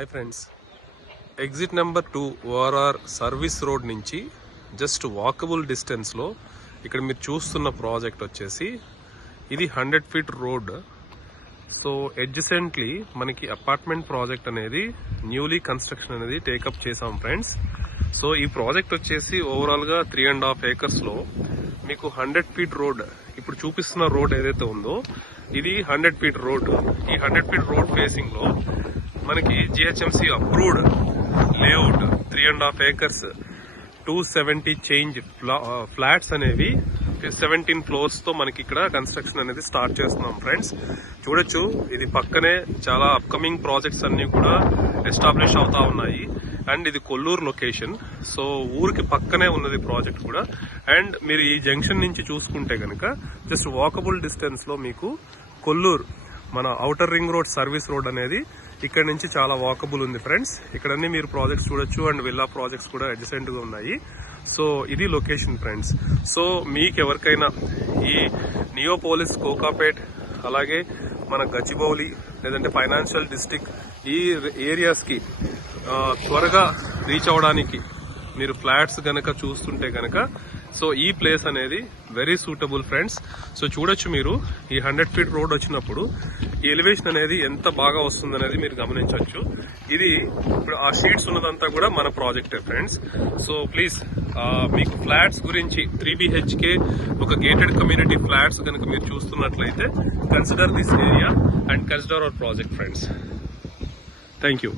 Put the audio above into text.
Hi friends, exit number 2 ORR service road నుంచి just walkable డిస్టెన్స్లో ఇక్కడ మీరు చూస్తున్న ప్రాజెక్ట్ వచ్చేసి ఇది 100 ఫీట్ రోడ్. సో ఎడ్జసెంట్లీ మనకి అపార్ట్మెంట్ ప్రాజెక్ట్ అనేది న్యూలీ కన్స్ట్రక్షన్ అనేది టేకప్ చేసాం ఫ్రెండ్స్. సో ఈ ప్రాజెక్ట్ వచ్చేసి ఓవరాల్గా 3.5 acresలో మీకు 100 ఫీట్ రోడ్, ఇప్పుడు చూపిస్తున్న రోడ్ ఏదైతే ఉందో ఇది 100 ఫీట్ రోడ్. ఈ 100 ఫీట్ రోడ్ ఫేసింగ్లో మనకి GHMC approved layout 3.5 acres 270 change flats అనేవి 17 floors తో మనకి ఇక్కడ కన్స్ట్రక్షన్ అనేది స్టార్ట్ చేస్తున్నాం ఫ్రెండ్స్. చూడొచ్చు, ఇది పక్కనే చాలా అప్కమింగ్ ప్రాజెక్ట్స్ అన్ని కూడా ఎస్టాబ్లిష్ అవుతా ఉన్నాయి. అండ్ ఇది కొల్లూరు లొకేషన్, సో ఊరికి పక్కనే ఉన్నది ప్రాజెక్ట్ కూడా. అండ్ మీరు ఈ జంక్షన్ నుంచి చూసుకుంటే కనుక జస్ట్ వాకబుల్ డిస్టెన్స్ లో మీకు కొల్లూరు మన outer ring road service road అనేది ఇక్కడ నుంచి చాలా వాకబుల్ ఉంది ఫ్రెండ్స్. ఇక్కడన్నీ మీరు ప్రాజెక్ట్స్ చూడొచ్చు అండ్ విల్లా ప్రాజెక్ట్స్ కూడా అడ్జసెంట్ గా ఉన్నాయి. సో ఇది లొకేషన్ ఫ్రెండ్స్. సో మీకు ఎవరికైనా ఈ నియోపోలిస్, కోకాపేట్, అలాగే మన గచ్చిబౌలి లేదంటే ఫైనాన్షియల్ డిస్ట్రిక్ట్ ఈ ఏరియాస్ కి త్వరగా రీచ్ అవడానికి మీరు ఫ్లాట్స్ గనక చూస్తుంటే గనక సో ఈ ప్లేస్ అనేది వెరీ సూటబుల్ ఫ్రెండ్స్. సో చూడొచ్చు, మీరు ఈ 100 ఫీట్ రోడ్ వచ్చినప్పుడు ఈ ఎలివేషన్ అనేది ఎంత బాగా వస్తుంది అనేది మీరు గమనించవచ్చు. ఇది ఇప్పుడు ఆ సీట్స్ ఉన్నదంతా కూడా మన ప్రాజెక్టే ఫ్రెండ్స్. సో ప్లీజ్ మీకు ఫ్లాట్స్ గురించి 3 BHK ఒక గేటెడ్ కమ్యూనిటీ ఫ్లాట్స్ కనుక మీరు చూస్తున్నట్లయితే consider this area and consider our project friends. Thank you.